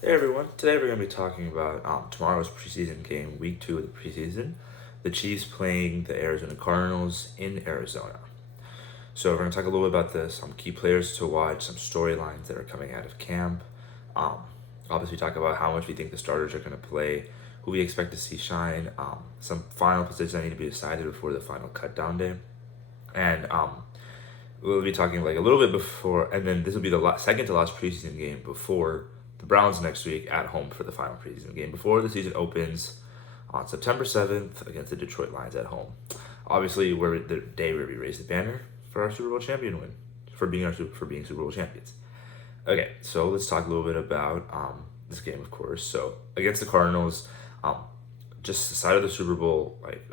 Hey everyone, today we're going to be talking about tomorrow's preseason game, week 2 of the preseason. The Chiefs playing the Arizona Cardinals in Arizona. So we're going to talk a little bit about this, some key players to watch, some storylines that are coming out of camp. Um, Obviously, talk about how much we think the starters are going to play, who we expect to see shine, some final positions that need to be decided before the final cut down day. And we'll be talking like a little bit before, and then this will be the second to last preseason game before the Browns next week at home for the final preseason game before the season opens on September 7th against the Detroit Lions at home. Obviously, we're the day where we raise the banner for our Super Bowl champion win, for being Super Bowl champions. Okay, so let's talk a little bit about this game, of course. So against the Cardinals, um, just decided the Super Bowl like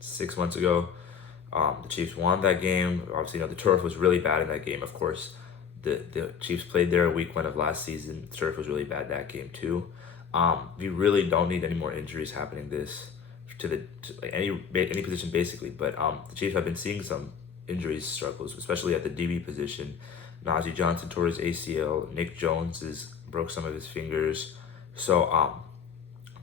6 months ago. The Chiefs won that game. Obviously, the turf was really bad in that game. Of course, the Chiefs played there week 1 of last season. The turf was really bad that game too. We really don't need any more injuries happening this to any position basically. But the Chiefs have been seeing some injuries struggles, especially at the DB position. Najee Johnson tore his ACL. Nick Jones broke some of his fingers. So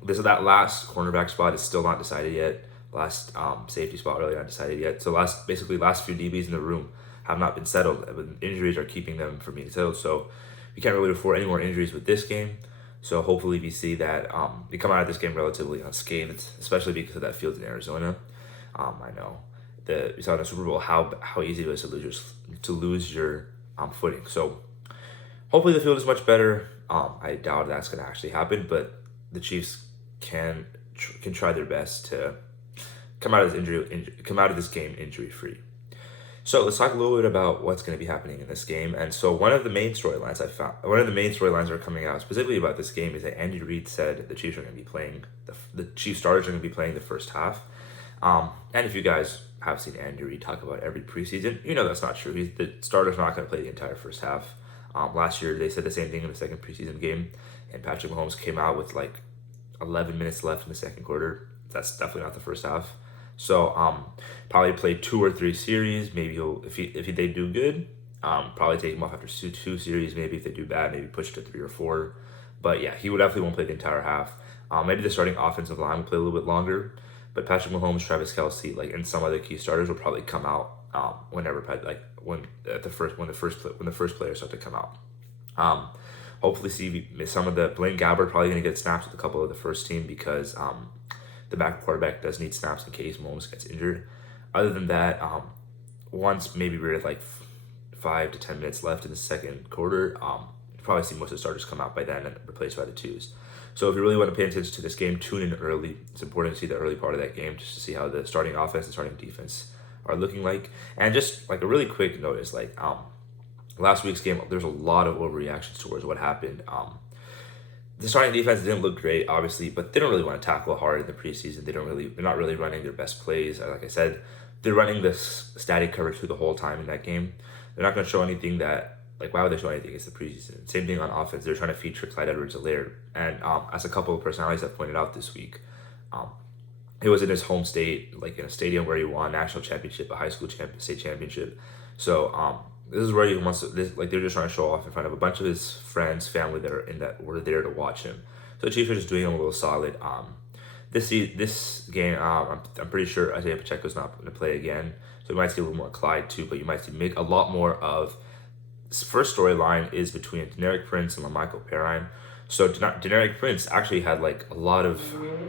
that last cornerback spot is still not decided yet. Last safety spot really not decided yet. So last few DBs in the room have not been settled. But injuries are keeping them from being settled. So we can't really afford any more injuries with this game. So hopefully we see that we come out of this game relatively unscathed, especially because of that field in Arizona. I know that we saw in the Super Bowl how easy it was to lose your footing. So hopefully the field is much better. I doubt that's going to actually happen, but the Chiefs can try their best to come out of this game injury free. So let's talk a little bit about what's going to be happening in this game. And so one of the main storylines that are coming out specifically about this game is that Andy Reid said the Chiefs are going to be playing the Chiefs starters are going to be playing the first half. And if you guys have seen Andy Reid talk about every preseason, you know that's not true. The starter's not going to play the entire first half. Last year they said the same thing in the second preseason game, and Patrick Mahomes came out with like 11 minutes left in the second quarter. That's definitely not the first half. So probably play 2 or 3 series. Maybe if they do good, probably take him off after two series. Maybe if they do bad, maybe push to 3 or 4. But yeah, he would definitely won't play the entire half. Maybe the starting offensive line will play a little bit longer. But Patrick Mahomes, Travis Kelce, and some other key starters will probably come out whenever when the first players start to come out. Hopefully see some of the Blaine Gabbert probably going to get snaps with a couple of the first team because the backup quarterback does need snaps in case Mahomes gets injured. Other than that, once maybe we're at like 5 to 10 minutes left in the second quarter, you probably see most of the starters come out by then and replaced by the twos. So if you really want to pay attention to this game, tune in early. It's important to see the early part of that game just to see how the starting offense and starting defense are looking like. And just like a really quick notice, last week's game, there's a lot of overreactions towards what happened. The starting defense didn't look great, obviously, but they don't really want to tackle hard in the preseason. They're not really running their best plays. Like I said, they're running this static coverage through the whole time in that game. They're not going to show anything why would they show anything against the preseason? Same thing on offense. They're trying to feature Clyde Edwards-Helaire. And as a couple of personalities have pointed out this week, um, he was in his home state, like in a stadium where he won a national championship, a high school state championship. So this is where he wants to. They're just trying to show off in front of a bunch of his friends, family that were there to watch him. So the Chiefs are just doing him a little solid. This game, I'm pretty sure Isaiah Pacheco's not going to play again. So you might see a little more Clyde too, but you might see make a lot more of. This first storyline is between Deneric Prince and LaMichael Perrine. So Deneric Prince actually had like a lot of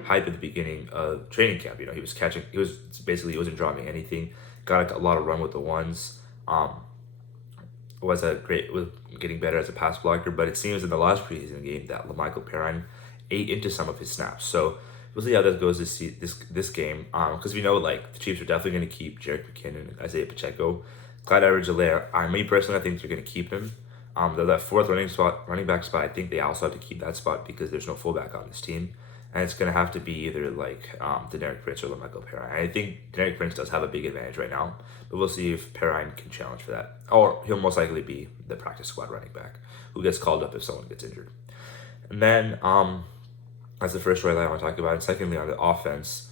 hype at the beginning of training camp. He was catching. He wasn't dropping anything. Got like, a lot of run with the ones. Was getting better as a pass blocker, but it seems in the last preseason game that LaMichael Perrine ate into some of his snaps. So we'll see how that goes this game. Because we know like the Chiefs are definitely going to keep Jerick McKinnon and Isaiah Pacheco. Clyde Edwards-Helaire, me personally, I think they're going to keep him. That fourth running back spot, I think they also have to keep that spot because there's no fullback on this team. And it's going to have to be either Deneric Prince or LaMichael Perrine. I think Deneric Prince does have a big advantage right now, but we'll see if Perrine can challenge for that. Or he'll most likely be the practice squad running back who gets called up if someone gets injured. And then that's the first storyline I want to talk about. And secondly, on the offense,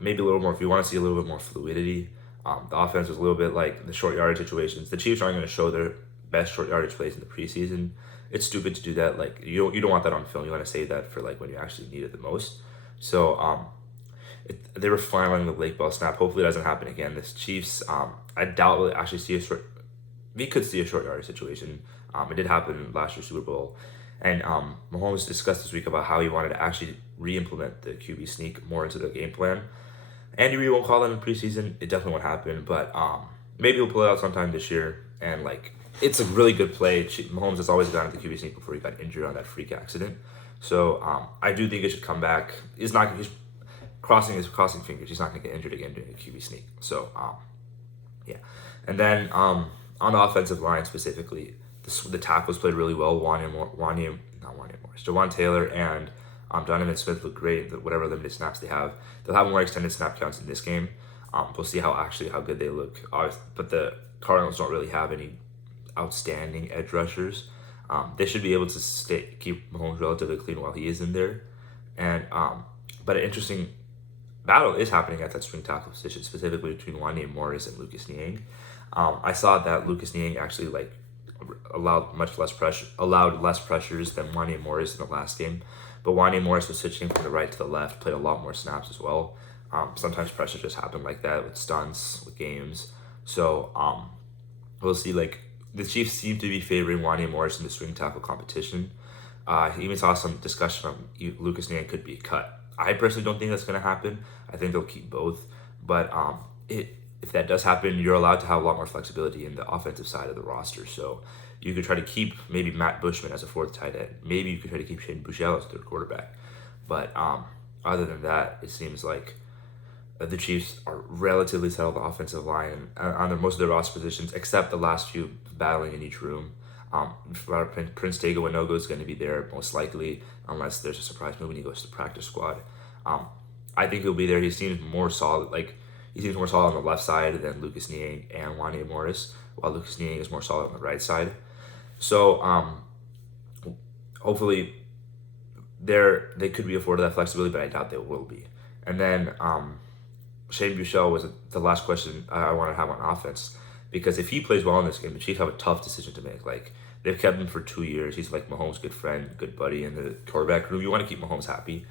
maybe a little more, if you want to see a little bit more fluidity, the offense was a little bit like the short yardage situations. The Chiefs aren't going to show their best short yardage plays in the preseason. it's stupid to do that. Like you don't want that on film. You want to save that for like when you actually need it the most. So they were flying the Lake Bell snap. Hopefully it doesn't happen again. This Chiefs, I doubt we'll actually see a short. We could see a short yardage situation. It did happen last year's Super Bowl, and Mahomes discussed this week about how he wanted to actually re-implement the QB sneak more into the game plan. Andy Reid won't call that in preseason. It definitely won't happen, but maybe he'll pull it out sometime this year. And like, it's a really good play. Mahomes has always gotten the QB sneak before he got injured on that freak accident. So I do think it should come back. He's crossing fingers. He's not going to get injured again doing a QB sneak. So yeah. And then on the offensive line specifically, the tackles played really well. Jawan Taylor and Donovan Smith look great. Whatever limited snaps they have, they'll have more extended snap counts in this game. We'll see how good they look. But the Cardinals don't really have any outstanding edge rushers. They should be able to keep Mahomes relatively clean while he is in there. And but an interesting battle is happening at that swing tackle position, specifically between Wanya Morris and Lucas Niang. I saw that Lucas Niang actually allowed less pressures than Wanya Morris in the last game. But Wanya Morris was switching from the right to the left, played a lot more snaps as well. Sometimes pressure just happen like that with stunts, with games. So we'll see. Like, the Chiefs seem to be favoring Wanya Morris in the swing tackle competition. He even saw some discussion on Lucas Niang could be cut. I personally don't think that's going to happen. I think they'll keep both. But if that does happen, you're allowed to have a lot more flexibility in the offensive side of the roster. So you could try to keep maybe Matt Bushman as a fourth tight end. Maybe you could try to keep Shane Buechele as a third quarterback. But other than that, it seems like the Chiefs are relatively settled the offensive line on most of their roster positions, except the last few battling in each room. Prince Tega Winogo is going to be there most likely, unless there's a surprise move and he goes to the practice squad. I think he'll be there. He seems more solid. He seems more solid on the left side than Lucas Niang and Wanya Morris, while Lucas Niang is more solid on the right side. So hopefully they could be afforded that flexibility, but I doubt they will be. And then Shane Buechele was the last question I want to have on offense, because if he plays well in this game, the Chiefs have a tough decision to make. Like, they've kept him for 2 years. He's like Mahomes' good friend, good buddy in the quarterback room. You want to keep Mahomes happy.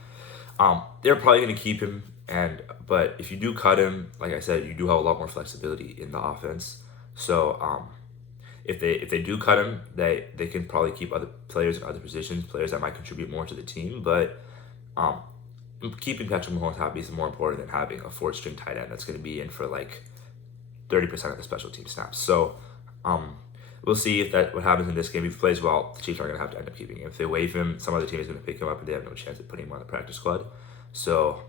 They're probably going to keep him, but if you do cut him, like I said, you do have a lot more flexibility in the offense. So if they do cut him, they can probably keep other players in other positions, players that might contribute more to the team. But keeping Patrick Mahomes happy is more important than having a fourth string tight end that's going to be in for like 30% of the special team snaps. So we'll see if what happens in this game. If he plays well, the Chiefs are going to have to end up keeping him. If they waive him, some other team is going to pick him up, and they have no chance of putting him on the practice squad. So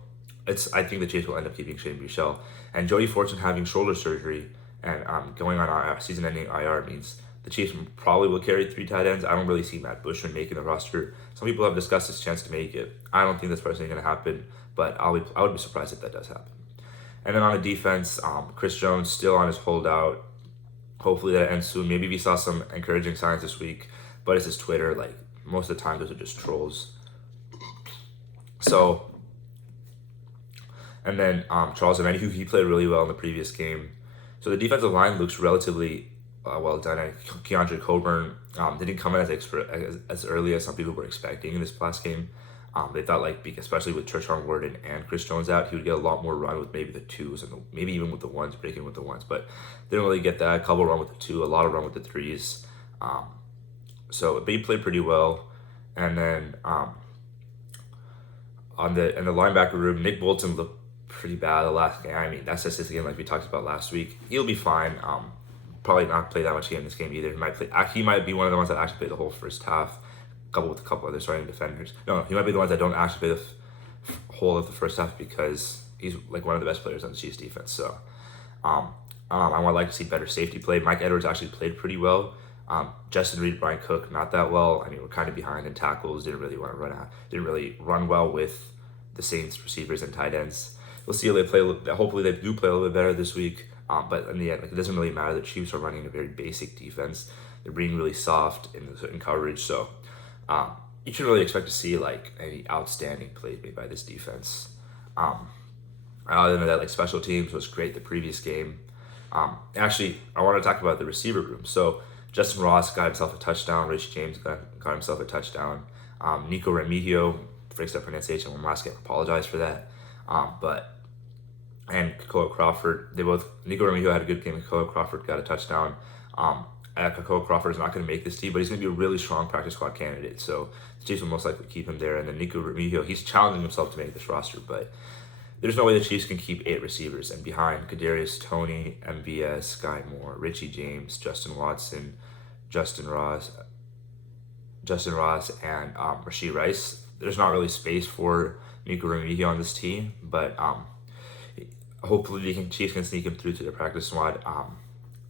I think the Chiefs will end up keeping Shane Buechele. And Jody Fortson having shoulder surgery and going on IR, season-ending IR means the Chiefs probably will carry 3 tight ends. I don't really see Matt Bushman making the roster. Some people have discussed his chance to make it. I don't think that's personally going to happen, but I would be surprised if that does happen. And then on the defense, Chris Jones still on his holdout. Hopefully that ends soon. Maybe we saw some encouraging signs this week, but it's his Twitter. Like, most of the time, those are just trolls. So, and then Charles Omenihu, he played really well in the previous game. So the defensive line looks relatively well done. And Keandre Coburn didn't come in as early as some people were expecting in this last game. They thought, especially with Treshaun Wharton and Chris Jones out, he would get a lot more run with maybe the twos and maybe even with the ones, breaking with the ones. But didn't really get that. A couple run with the two, a lot of run with the threes. But he played pretty well. And then in the linebacker room, Nick Bolton looked pretty bad the last game. I mean, that's just his game, like we talked about last week. He'll be fine. Probably not play that much game in this game either. He might be one of the ones that actually played the whole first half. With a couple other starting defenders. No, he might be the ones that don't actually play the whole of the first half, because he's like one of the best players on the Chiefs defense. So I would like to see better safety play. Mike Edwards actually played pretty well. Justin Reed, Brian Cook, not that well. I mean, we're kind of behind in tackles. Didn't really run well with the Saints receivers and tight ends. We'll see how they play. Hopefully they do play a little bit better this week. But in the end, it doesn't really matter. The Chiefs are running a very basic defense. They're being really soft in coverage. So you shouldn't really expect to see any outstanding plays made by this defense. Other than that, special teams was great the previous game. Actually, I want to talk about the receiver room. So Justin Ross got himself a touchdown. Rich James got caught himself a touchdown. Nico Remigio, fixed up pronunciation one last game, apologize for that. And Kakoa Crawford, Nico Remigio had a good game. Kakoa Crawford got a touchdown. Kakoa Crawford is not going to make this team, but he's going to be a really strong practice squad candidate. So the Chiefs will most likely keep him there. And then Nico Remigio, he's challenging himself to make this roster, but there's no way the Chiefs can keep 8 receivers. And behind Kadarius Toney, MVS, Sky Moore, Richie James, Justin Watson, Justin Ross, and Rashee Rice, there's not really space for Nico Remigio on this team, but hopefully the Chiefs can sneak him through to the practice squad.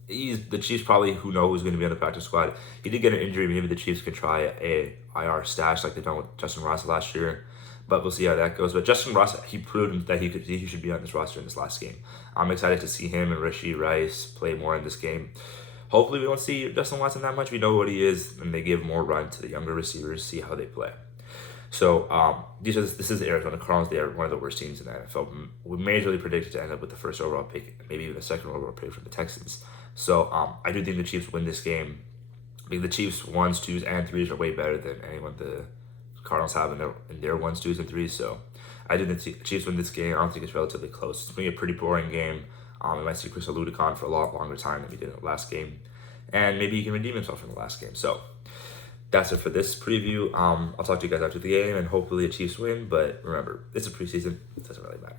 The Chiefs probably, who knows who's going to be on the practice squad. He did get an injury. Maybe the Chiefs could try a IR stash like they done with Justin Ross last year, but we'll see how that goes. But Justin Ross, he proved that he should be on this roster in this last game. I'm excited to see him and Rashee Rice play more in this game. Hopefully we don't see Justin Watson that much. We know what he is, and they give more run to the younger receivers, see how they play. So this is the Arizona Cardinals. They are one of the worst teams in the NFL. We majorly predicted to end up with the first overall pick, maybe even the second overall pick from the Texans. So I do think the Chiefs win this game. I think the Chiefs 1s, 2s, and 3s are way better than anyone the Cardinals have in their 1s, 2s, and 3s. So I do think the Chiefs win this game. I don't think it's relatively close. It's going to be a pretty boring game. We might see Chris Oludekon for a lot longer time than we did in the last game. And maybe he can redeem himself from the last game. So that's it for this preview. I'll talk to you guys after the game, and hopefully the Chiefs win. But remember, it's a preseason. It doesn't really matter.